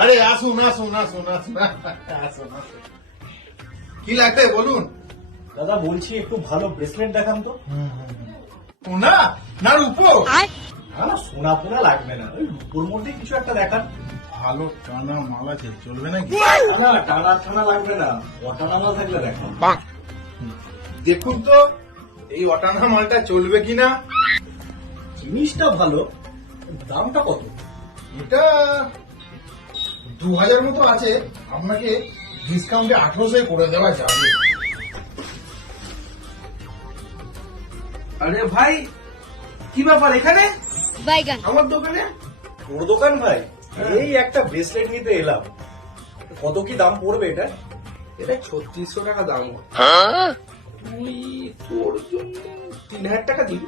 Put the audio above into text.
আরে আসুন আসুন আসুন আসুন আসুন আসুন। কি লাগবে বলুন? দাদা বলছি একটু ভালো ব্রেসলেট দেখান তো। সোনা না রূপো? না না, সোনা পোনা লাগবে না, ওই রূপোর মধ্যে কিছু একটা দেখান। ভালো টানা মাল আছে, চলবে নাকি? না না, টানা টানা লাগবে না, অটানা মাল থাকলে দেখান। দেখুন তো এই অটানা মালটা চলবে কিনা। জিনিসটা ভালো, দামটা কত? এটা 2000 মতো আছে, আপনাকে ডিসকাউন্টে 1800 করে দেওয়া যাবে। আরে ভাই, কি ব্যাপার এখানে বাইগান আমার দোকানে? তোর দোকান ভাই? এই একটা ব্রেসলেট নিতে এলাম, কত কি দাম পড়বে এটা? এটা 3600 টাকা দাম। তুই তোর জন্য 3000 টাকা দিবি?